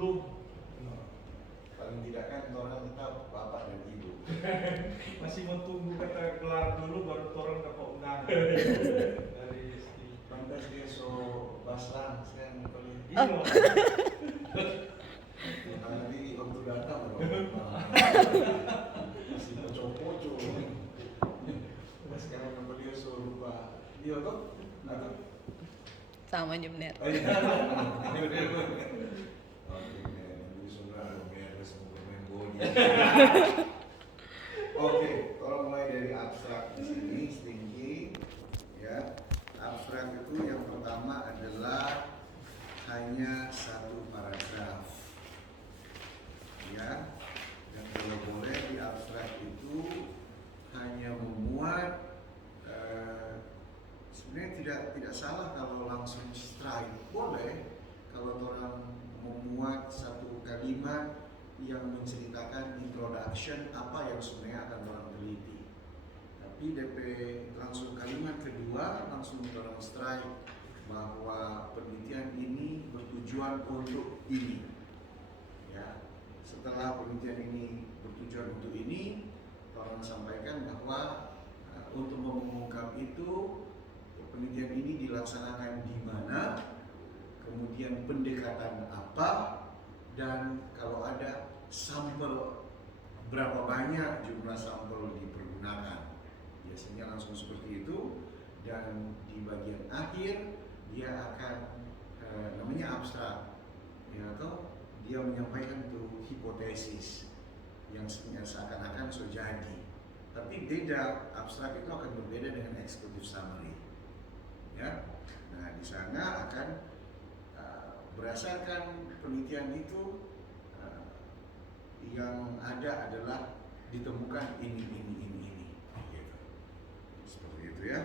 belum. Paling tidak kan orang kita bapak dan ibu. Masih mau tunggu kata kelar dulu baru orang dapat undangan dari istri. Pantas dia so basran sekarang paling. Iya. Nanti waktu datang loh. Masih pocong-pocong. Sekarang nama dia so lupa. Iya toh? Atau? Sama aja bener. Oh iya. Oke, kalau mulai dari abstrak di sini, Stinky, ya. Abstrak itu yang pertama adalah hanya satu paragraf, ya. Dan kalau boleh di abstrak itu hanya memuat, sebenarnya tidak salah kalau langsung strike, boleh kalau orang memuat satu kalimat yang menceritakan introduction apa yang sebenarnya akan orang teliti. Tapi DP langsung kalimat kedua langsung orang strike bahwa penelitian ini bertujuan untuk ini. Ya, setelah penelitian ini bertujuan untuk ini, orang sampaikan bahwa untuk mengungkap itu penelitian ini dilaksanakan di mana, kemudian pendekatan apa, dan kalau ada sampel berapa banyak jumlah sampel dipergunakan. Biasanya langsung seperti itu. Dan di bagian akhir dia akan namanya abstrak, ya, atau dia menyampaikan tuh hipotesis yang seakan-akan so jadi. Tapi beda, abstrak itu akan berbeda dengan executive summary, ya. Nah, di sana akan berdasarkan penelitian itu yang ada adalah ditemukan ini gitu. Seperti itu ya.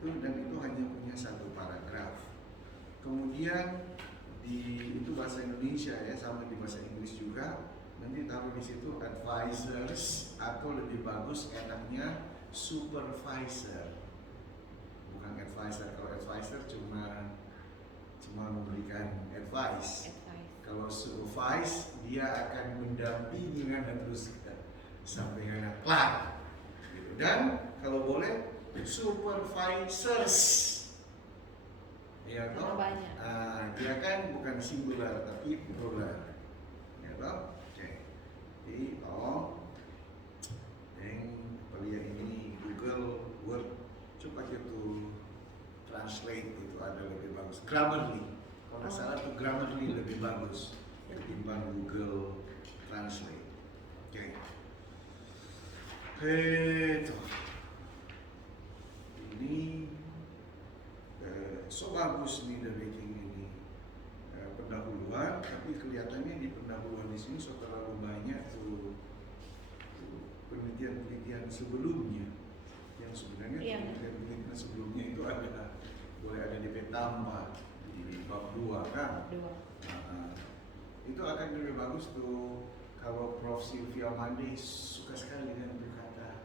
Dan itu hanya punya satu paragraf. Kemudian itu bahasa Indonesia ya, sama di bahasa Inggris juga. Nanti taruh di situ advisors, atau lebih bagus enaknya supervisor. Bukan advisor. Kalau advisor cuma memberikan advice. Kalau supervise dia akan mendampingi Anda terus sampai Anda kelar. Gitu. Dan kalau boleh supervisors, ya toh. Dia kan bukan singular tapi plural, ya toh. Oke. Jadi yang kalian ini Google Word coba gitu translate itu ada lebih bagus. Grammarly. Kalau nggak salah tuh Grammarly lebih bagus ketimbang Google Translate. Oke. Itu. Ini so bagus nih the rating ini pendahuluan, tapi kelihatannya di pendahuluan di sini so terlalu banyak tuh penelitian-penelitian sebelumnya yang sebenarnya penelitian-penelitian sebelumnya itu boleh ada DP tambah di bab 2 kan? Itu akan lebih bagus tuh kalau Prof. Sylvia Mande suka sekali dengan berkata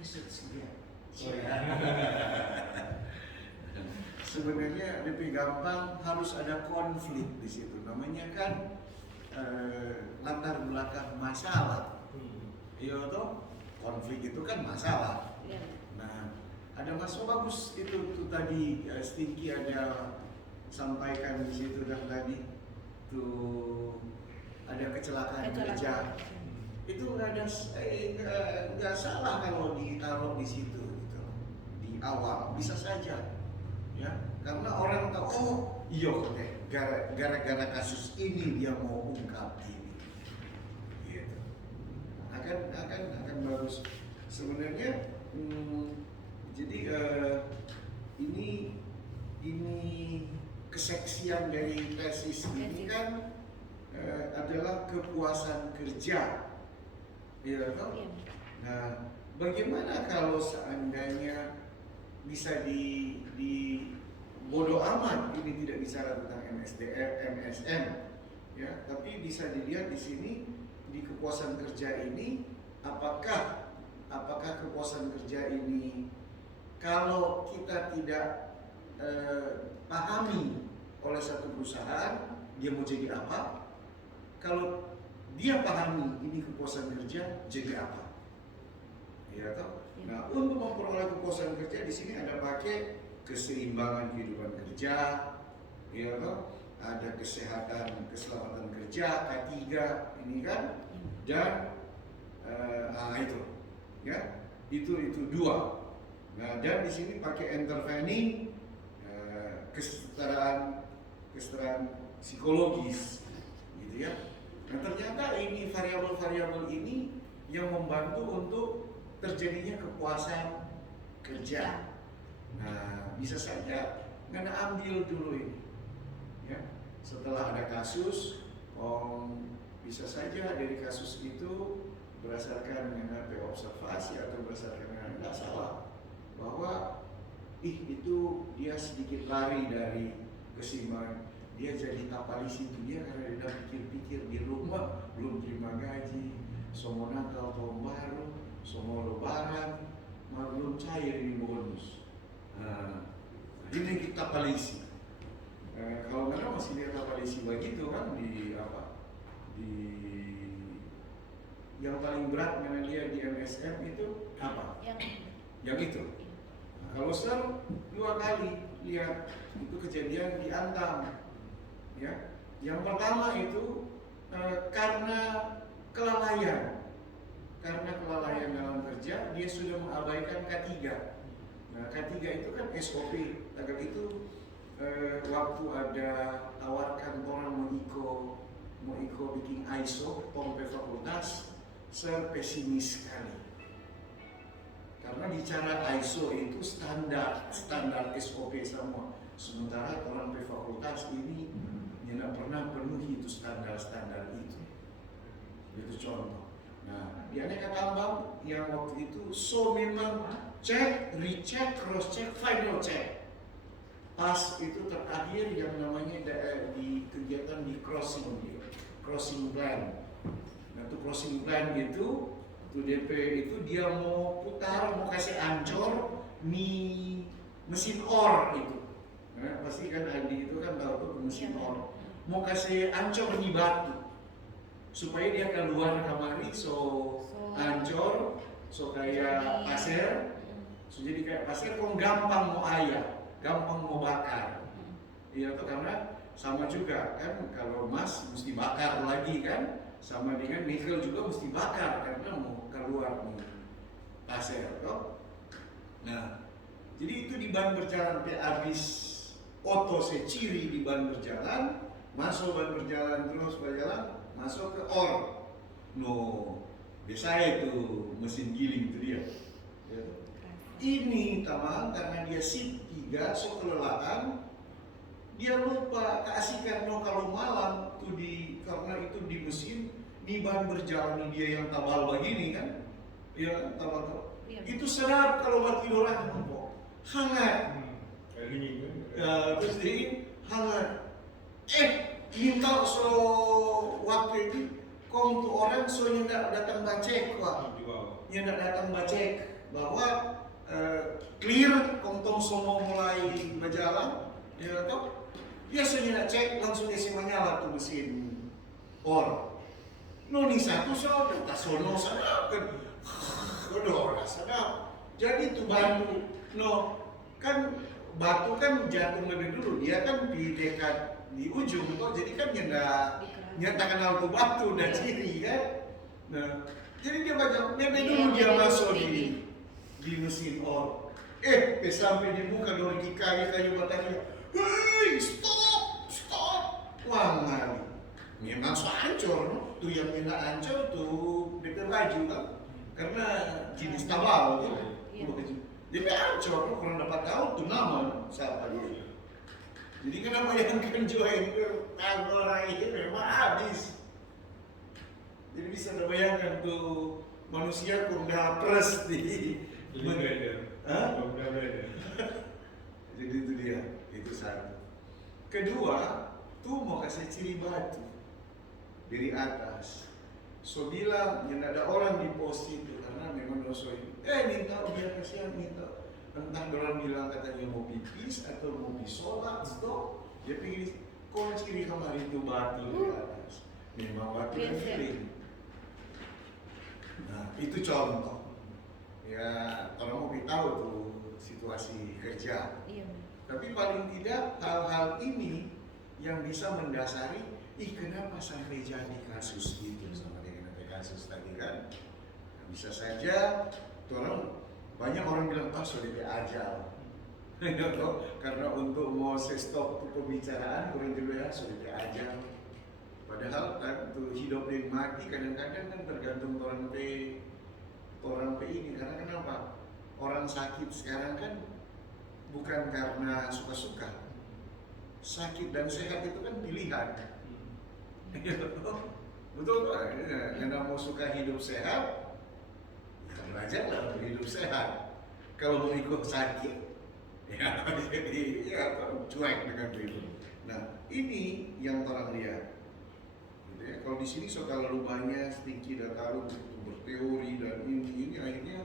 research dia. Sebenarnya lebih gampang, harus ada konflik di situ. Namanya kan latar belakang masalah. Iya toh, konflik itu kan masalah. Nah, ada masalah bagus itu tuh tadi Stinky ada sampaikan di situ dan tadi tuh ada kecelakaan kerja. Itu nggak salah kalau ditaruh di situ gitu. Di awal bisa saja, ya, karena orang tahu iya gara-gara kasus ini dia mau ungkap ini, gitu. Akan bagus sebenarnya. Jadi ini keseksian dari tesis ini kan adalah kepuasan kerja, ya toh? Nah, bagaimana kalau seandainya bisa di bodoh amat ini tidak bicara tentang MSM, ya, tapi bisa dilihat di sini di kepuasan kerja ini apakah kepuasan kerja ini kalau kita tidak pahami oleh satu perusahaan dia mau jadi apa, kalau dia pahami ini kepuasan kerja jadi apa, ya toh. Nah, untuk memperoleh kepuasan kerja di sini ada pakai keseimbangan kehidupan kerja, ya toh. Ada kesehatan, keselamatan kerja, K3 ini kan, dan itu, ya, itu dua. Nah, dan di sini pakai intervening kesetaraan psikologis, gitu ya. Nah, ternyata ini variabel-variabel ini yang membantu untuk terjadinya kepuasan kerja. Nah, bisa saja Ngana ambil dulu ini, ya. Setelah ada kasus, bisa saja dari kasus itu berdasarkan Ngana observasi atau berdasarkan Ngana tidak salah bahwa itu dia sedikit lari dari keseimbangan. Dia jadi tapalis itu dia karena dia pikir-pikir di rumah belum terima gaji, semua Natal tahun baru, semua lebaran, belum cair ini bonus. Nah, ini kita palisi. Kalau mereka masih lihat tapalisi begitu kan di yang paling berat mana dia di MSM itu apa? Yang itu. Nah, kalau Sir 2 kali lihat itu kejadian di Antam, ya. Yang pertama itu karena kelalaian dalam kerja dia sudah mengabaikan K3. Nah, K3 itu kan SOP. Agar itu waktu ada tawarkan orang mau iko bikin ISO pompe fakultas, saya pesimis sekali. Karena bicara ISO itu standar SOP semua. Sementara orang pe fakultas ini tidak pernah penuhi itu standar itu. Itu contoh. Nah, di aneka tambang yang waktu itu memang cek, recheck, cross check, final check. Pas itu terakhir yang namanya di kegiatan di crossing plan. Nah, itu crossing plan itu DP itu dia mau putar, mau kasih ancor mesin or itu. Nah, pasti kan Andi itu kan tahu tuh mesin or. Mau kasih ancor di batu supaya dia keluar kamari ancor kayak pasir. So, jadi kayak pasir kok gampang mau gampang mau bakar. Iya tuh karena sama juga kan kalau emas mesti bakar lagi kan, sama dengan nikel juga mesti bakar karena mau keluar nih pasir toh. Nah, jadi itu di ban berjalan habis oto seciri di ban berjalan, masuk ban berjalan terus berjalan, masuk ke or. No, biasa itu mesin giling itu dia. Ya. Ini tamang karena dia sip 3 kelelahan, dia lupa keasikan kalau malam tuh karena itu di mesin di ban berjalan dia yang tabal begini kan, ya tabal. Itu sedap kalau buat tidur orang empuk, hangat. Terus dia hangat. Minta waktu itu kong tuh orang nyendak datang bacek nyendak datang bacek bahwa clear kontong semua mulai berjalan, ya toh. Dia nyendak cek langsung dia menyala tuh mesin or. Noni satu soal tak sono sadap kan. Udah sadap. Jadi itu batu, kan batu kan jatuh lebih dulu. Dia kan di dekat di ujung toh, jadi kan nyendak kenal tuh batu dan ciri kan. Nah, jadi dia baca lebih dulu dia masuk di mesin or. Sampai di muka dori kayu batanya. Hei, stop. Wah, ngari. Memang hancur, tuh yang kena hancur tuh DP baju kan, karena jenis tabal tuh. DP hancur, kurang dapat tahu tuh nama siapa dia. Jadi kenapa yang join orang ini memang habis. Jadi bisa terbayangkan tuh manusia kurang dapres di. Jadi itu dia, itu satu. Kedua, tuh mau kasih ciri batu dari atas. So bilang yang ada orang di pos itu karena memang dosa itu. Minta biar kasihan minta. Entah orang bilang katanya mau pipis atau mau sholat, stop. Dia pikir kok ciri kamar itu batu di atas. memang waktu dan Biasa. feeling. Nah, itu contoh. Ya, orang mau tahu tuh situasi kerja. Iya. Tapi paling tidak hal-hal ini yang bisa mendasari, kenapa sampai jadi kasus itu sama dengan kasus tadi kan? Nah, bisa saja, banyak orang bilang, sudah ajal. Karena untuk mau stop pembicaraan, orang juga sudah ajal. Padahal kan tuh hidup dan mati kadang-kadang kan tergantung orang P ini. Karena kenapa? Orang sakit sekarang kan bukan karena suka-suka. Sakit dan sehat itu kan pilihan. Betul kan? Karena mau suka hidup sehat, ya belajarlah untuk hidup sehat. Kalau mau ikut sakit, ya jadi ya cuek dengan itu. Nah, ini yang orang lihat. Gitu ya. Kalau di sini terlalu banyak tinggi data lu berteori dan ini akhirnya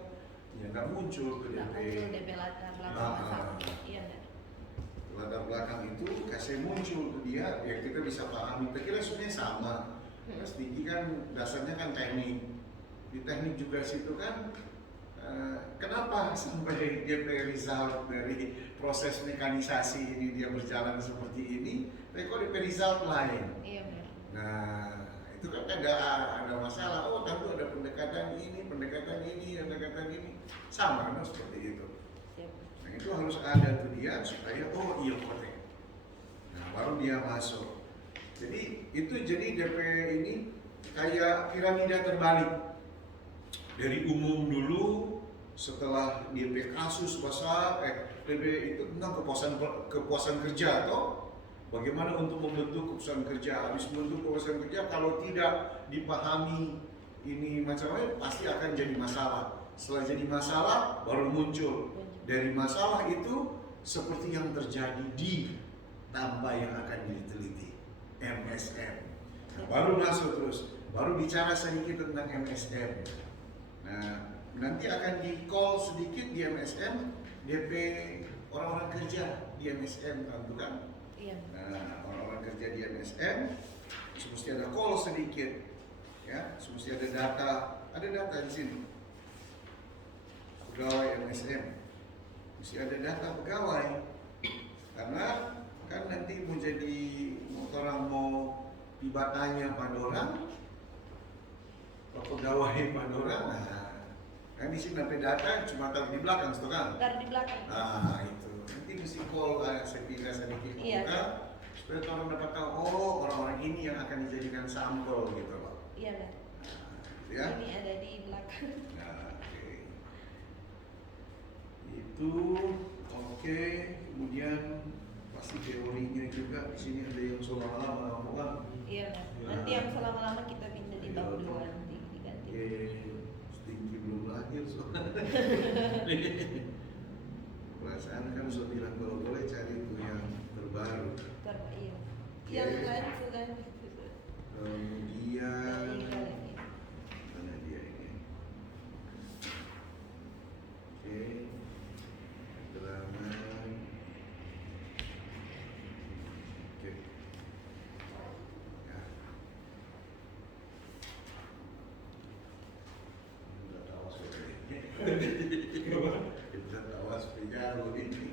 ya nggak muncul ke Nggak DP. muncul DP latar belakang masalah. Iya benar. Latar belakang itu kasih muncul ke dia, ya kita bisa pahami. Kita kira sebenarnya sama. Mas tinggi kan dasarnya kan teknik. Di teknik juga situ kan kenapa sampai DP result dari proses mekanisasi ini dia berjalan seperti ini, tapi kok DP result lain. Iya benar. Nah, itu kan ada masalah. Tentu ada pendekatan ini, sama kan seperti itu. Siap. Nah, itu harus ada tuh dia supaya iya kote. Nah, baru dia masuk. Jadi itu jadi DP ini kayak piramida terbalik. Dari umum dulu, setelah DP kasus besar, DP itu tentang kepuasan kerja toh. Bagaimana untuk membentuk kepuasan kerja? Habis membentuk kepuasan kerja, kalau tidak dipahami ini macam-macam, pasti akan jadi masalah. Setelah jadi masalah, baru muncul. Dari masalah itu, seperti yang terjadi di tambah yang akan diteliti, MSM. Nah, baru masuk terus, baru bicara sedikit tentang MSM. Nah, nanti akan di-call sedikit di MSM, DP orang-orang kerja di MSM, tentu kan? Iya. Nah, orang-orang kerja di MSM mesti ada call sedikit, ya, mesti ada data di sini. Pegawai MSM, mesti ada data pegawai, karena kan nanti mau jadi orang mau tiba tanya pada orang, pegawai pada orang, kan di sini nanti data cuma taruh di belakang, itu kan? Taruh di belakang. Nah, itu nanti mesti call sedikit Iya. buka, supaya orang dapat tahu orang-orang ini yang akan dijadikan sampel gitu loh. Iya benar. Nah, ya. Ini ada di belakang. Nah, oke. Itu oke. Kemudian pasti teorinya juga di sini ada yang lama-lama kan. Iya benar. Nanti yang selama-lama kita pindah di bab 2 nanti diganti. Stinky belum lahir soalnya. Perasaan kan sudah bilang kalau boleh cari itu yang terbaru. Iya. Yang lain sudah. Kemudian mana dia ini? Oke, keterangan. Oke. Ya. Udah tawas ini. Kita tawas penjara ini.